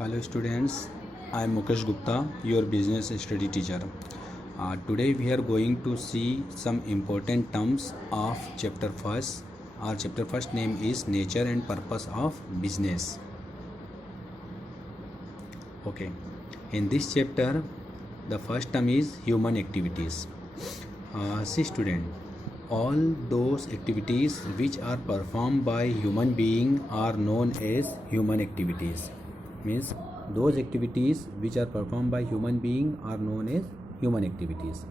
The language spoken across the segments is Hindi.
Hello students, I am Mukesh Gupta, your business study teacher. Today we are going to see some important terms of chapter first. Our chapter first name is Nature and Purpose of Business. Okay, in this chapter the first term is human activities. See student, all those activities which are performed by human being are known as human activities. Means those activities which are performed by human being are known as human activities,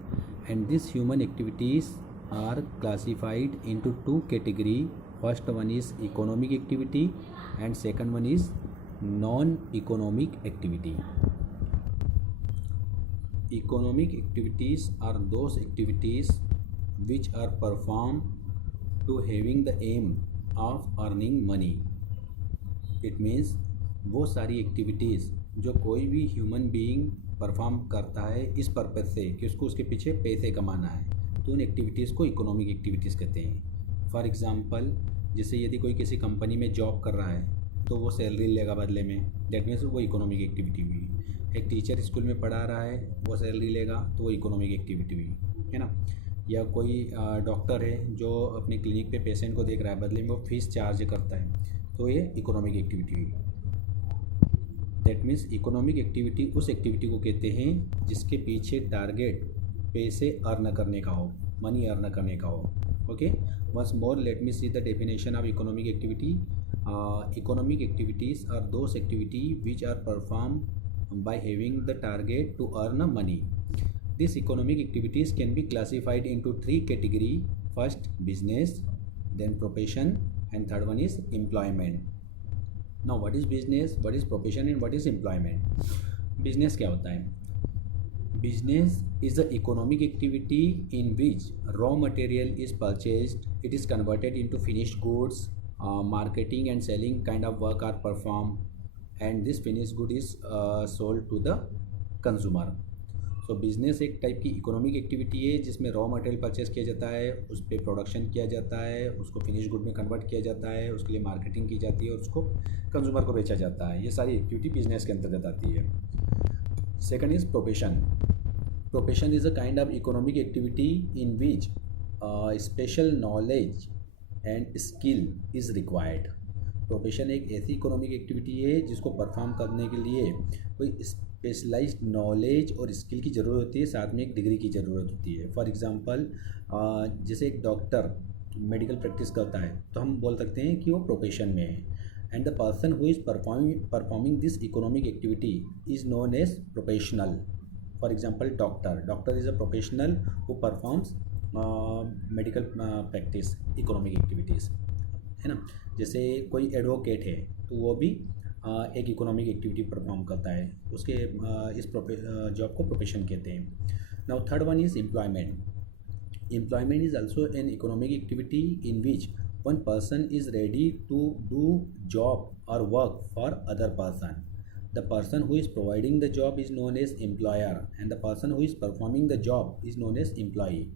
and these human activities are classified into two categories. First one is economic activity and second one is non-economic activity. Economic activities are those activities which are performed to having the aim of earning money. It means वो सारी एक्टिविटीज़ जो कोई भी ह्यूमन बीइंग परफॉर्म करता है इस पर्पज़ से कि उसको उसके पीछे पैसे कमाना है, तो उन एक्टिविटीज़ को इकोनॉमिक एक्टिविटीज़ कहते हैं. फॉर एग्ज़ाम्पल, जैसे यदि कोई किसी कंपनी में जॉब कर रहा है तो वो सैलरी लेगा बदले में, डेट मीन्स वो इकोनॉमिक एक्टिविटी हुई. एक टीचर स्कूल में पढ़ा रहा है, वो सैलरी लेगा तो वो इकोनॉमिक एक्टिविटी हुई, है ना. या कोई डॉक्टर है जो अपने क्लिनिक पे पेशेंट को देख रहा है, बदले में वो फीस चार्ज करता है, तो ये इकोनॉमिक एक्टिविटी हुई. दैट मीन्स इकोनॉमिक एक्टिविटी उस एक्टिविटी को कहते हैं जिसके पीछे टारगेट पैसे अर्न करने का हो, मनी अर्न करने का हो. Okay, once more let me see the definition of economic activity. Economic activities are those activity which are perform by having the target to earn money. These economic activities can be classified into three categories. First, business, then profession, and third one is employment. Now, what is business, what is profession, and what is employment? Business क्या होता है? Business is the economic activity in which raw material is purchased, it is converted into finished goods, marketing and selling kind of work are performed, and this finished good is sold to the consumer. So business एक टाइप की इकोनॉमिक एक्टिविटी है जिसमें रॉ मटेरियल परचेस किया जाता है, उस पर प्रोडक्शन किया जाता है, उसको फिनिश गुड में कन्वर्ट किया जाता है, उसके लिए मार्केटिंग की जाती है और उसको कंज्यूमर को बेचा जाता है. ये सारी एक्टिविटी बिजनेस के अंतर्गत आती है. Second is profession. Profession is a kind of economic activity in which special knowledge and skill is required. Profession एक ऐसी इकोनॉमिक एक्टिविटी है जिसको परफॉर्म करने के लिए कोई स्पेशलाइज्ड नॉलेज और स्किल की ज़रूरत होती है, साथ में एक डिग्री की ज़रूरत होती है. फॉर एग्जांपल, जैसे एक डॉक्टर मेडिकल प्रैक्टिस करता है तो हम बोल सकते हैं कि वो प्रोफेशन में है. And the person who is performing this economic activity is known as professional. For example, doctor is a professional who performs medical practice economic activities, है ना. जैसे कोई एडवोकेट है तो वो भी एक इकोनॉमिक एक्टिविटी परफॉर्म करता है, उसके इस जॉब को प्रोफेशन कहते हैं. Now third one is employment. Employment is also an economic activity in which one person is ready to do job और work for other person. The person who is providing the job is known as employer and the person who is performing the job is known as employee.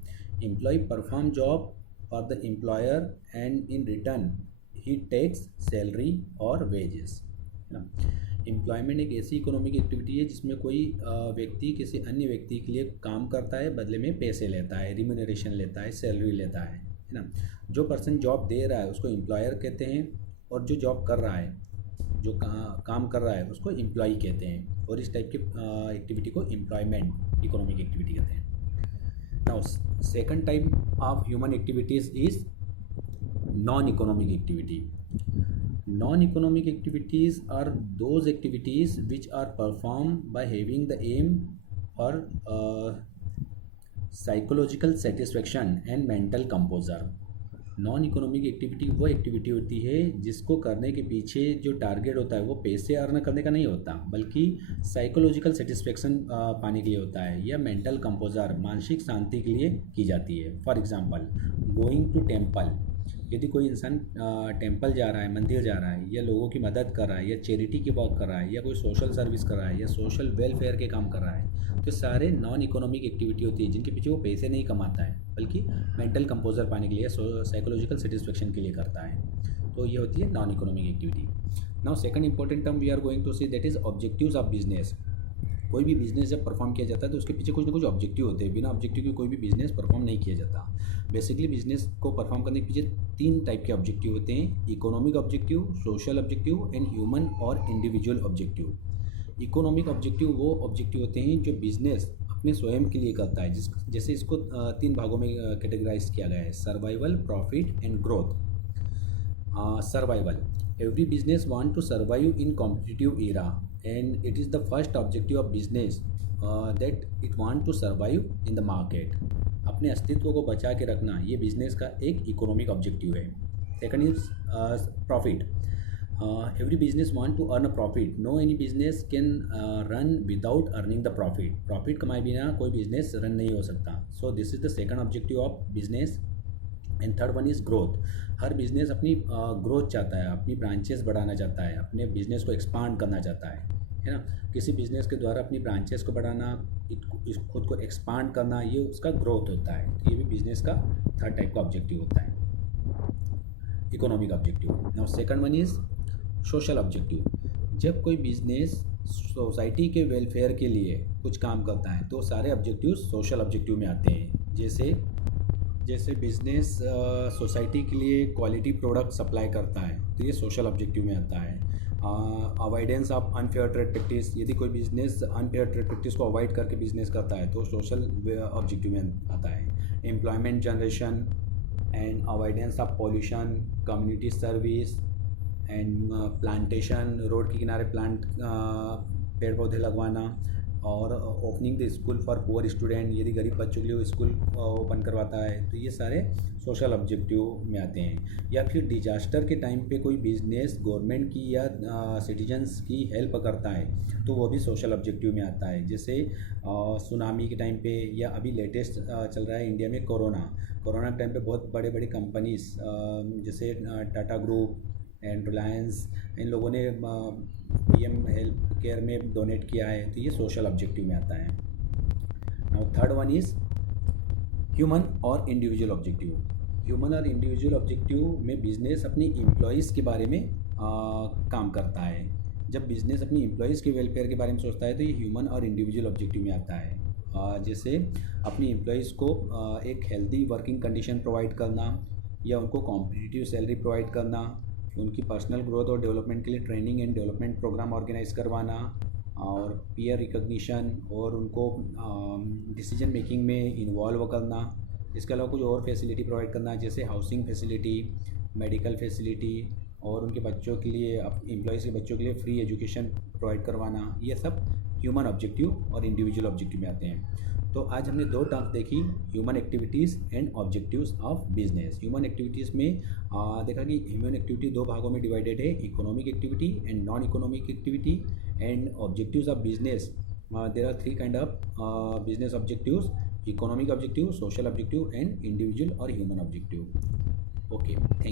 Employee perform job for the employer and in return he takes salary or wages. Employment एक ऐसी इकोनॉमिक एक्टिविटी है जिसमें कोई व्यक्ति किसी अन्य व्यक्ति के लिए काम करता है, बदले में पैसे लेता है, रिम्यूनरेशन लेता है, सैलरी लेता है ना. जो पर्सन जॉब दे रहा है उसको एम्प्लॉयर कहते हैं और जो जॉब कर रहा है, जो काम कर रहा है, उसको एम्प्लॉई कहते हैं. और इस टाइप की एक्टिविटी को एम्प्लॉयमेंट इकोनॉमिक एक्टिविटी कहते हैं. Now second type of human activities is non economic activity. Non-economic activities are those activities which are performed by having the aim or psychological satisfaction and mental composure. Non economic activity वो एक्टिविटी होती है जिसको करने के पीछे जो टारगेट होता है वो पैसे अर्न करने का नहीं होता, बल्कि साइकोलॉजिकल सेटिस्फेक्शन पाने के लिए होता है या मेंटल कंपोजर मानसिक शांति के लिए की जाती है. For example, going to temple. यदि कोई इंसान टेम्पल जा रहा है, मंदिर जा रहा है, या लोगों की मदद कर रहा है, या चैरिटी की वर्क कर रहा है, या कोई सोशल सर्विस कर रहा है, या सोशल वेलफेयर के काम कर रहा है, तो सारे नॉन इकोनॉमिक एक्टिविटी होती है जिनके पीछे वो पैसे नहीं कमाता है, बल्कि मेंटल कंपोजर पाने के लिए, साइकोलॉजिकल सेटिस्फेक्शन के लिए करता है. तो ये होती है non economic activity. Now second important term we are going to see, that is objectives of business. कोई भी बिजनेस जब परफॉर्म किया जाता है तो उसके पीछे कुछ ना कुछ ऑब्जेक्टिव होते हैं. बिना ऑब्जेक्टिव के कोई भी बिजनेस परफॉर्म नहीं किया जाता. बेसिकली बिजनेस को परफॉर्म करने के पीछे 3 टाइप के ऑब्जेक्टिव होते हैं: economic objective, social objective and human और इंडिविजुअल ऑब्जेक्टिव. इकोनॉमिक ऑब्जेक्टिव वो ऑब्जेक्टिव होते हैं जो बिजनेस अपने स्वयं के लिए करता है. जैसे इसको 3 भागों में कैटेगराइज किया गया है: survival, profit and growth. Survival. Every business want to survive in competitive era, and it is the first objective of business that it want to survive in the market. अपने अस्तित्व को बचा के रखना ये बिजनेस का एक इकोनॉमिक ऑब्जेक्टिव है. Second is profit. Every business want to earn a profit. No any business can run without earning the profit. Profit कमाए बिना कोई बिजनेस रन नहीं हो सकता. So this is the second objective of business. And third one is growth. Her business अपनी ग्रोथ चाहता है, अपनी ब्रांचेस बढ़ाना चाहता है, अपने बिज़नेस को एक्सपांड करना चाहता है ना. किसी बिज़नेस के द्वारा अपनी ब्रांचेस को बढ़ाना, खुद को एक्सपांड करना, ये उसका ग्रोथ होता है. तो ये भी बिज़नेस का थर्ड टाइप का ऑब्जेक्टिव होता है, economic objective. Now second one is social objective. जब कोई बिज़नेस सोसाइटी के वेलफेयर के लिए कुछ काम करता है तो सारे ऑब्जेक्टिव सोशल ऑब्जेक्टिव में आते हैं. जैसे बिज़नेस सोसाइटी के लिए क्वालिटी प्रोडक्ट सप्लाई करता है तो ये सोशल ऑब्जेक्टिव में आता है. Avoidance of unfair trade practice. यदि कोई बिज़नेस अनफेयर ट्रेड प्रैक्टिस को अवॉइड करके बिज़नेस करता है तो सोशल ऑब्जेक्टिव में आता है. Employment generation and avoidance of pollution, community service and plantation. Road के किनारे पेड़ पौधे लगवाना और opening the school for poor student. यदि गरीब बच्चों के लिए वो स्कूल ओपन करवाता है तो ये सारे सोशल ऑब्जेक्टिव में आते हैं. या फिर डिजास्टर के टाइम पे कोई बिजनेस गवर्नमेंट की या सिटीजन्स की हेल्प करता है तो वो भी सोशल ऑब्जेक्टिव में आता है. जैसे सुनामी के टाइम पे, या अभी लेटेस्ट चल रहा है इंडिया में कोरोना के टाइम पे बहुत बड़े बड़े कंपनीज जैसे टाटा ग्रुप एंड रिलायंस, इन लोगों ने PM हेल्थ केयर में डोनेट किया है तो ये सोशल ऑब्जेक्टिव में आता है. Now third one is human और इंडिविजुअल ऑब्जेक्टिव. ह्यूमन और इंडिविजुअल ऑब्जेक्टिव में बिजनेस अपनी एम्प्लॉयज़ के बारे में काम करता है. जब बिजनेस अपनी एम्प्लॉयज़ के वेलफेयर के बारे में सोचता है तो ये ह्यूमन और इंडिविजुअल ऑब्जेक्टिव में आता है. जैसे अपनी एम्प्लॉयज़ को एक हेल्दी वर्किंग कंडीशन प्रोवाइड करना, या उनको कॉम्पिटिटिव सैलरी प्रोवाइड करना, उनकी पर्सनल ग्रोथ और डेवलपमेंट के लिए training and development program organise करवाना, और पीयर रिकॉग्निशन और उनको डिसीजन मेकिंग में इन्वॉल्व करना. इसके अलावा कुछ और फैसिलिटी प्रोवाइड करना जैसे हाउसिंग फैसिलिटी, मेडिकल फैसिलिटी, और उनके बच्चों के लिए, एम्प्लॉयज़ के बच्चों के लिए फ्री एजुकेशन प्रोवाइड करवाना. ये सब ह्यूमन ऑब्जेक्टिव और इंडिविजुअल ऑब्जेक्टिव में आते हैं. तो आज हमने 2 टर्म्स देखी, human activities and objectives of business. Human activities में देखा कि ह्यूमन एक्टिविटी 2 भागों में डिवाइडेड है: economic activity and non economic activity. And objectives of business, there are 3 kind of business objectives: economic objective, social objective and individual और human objective. Okay, thank you.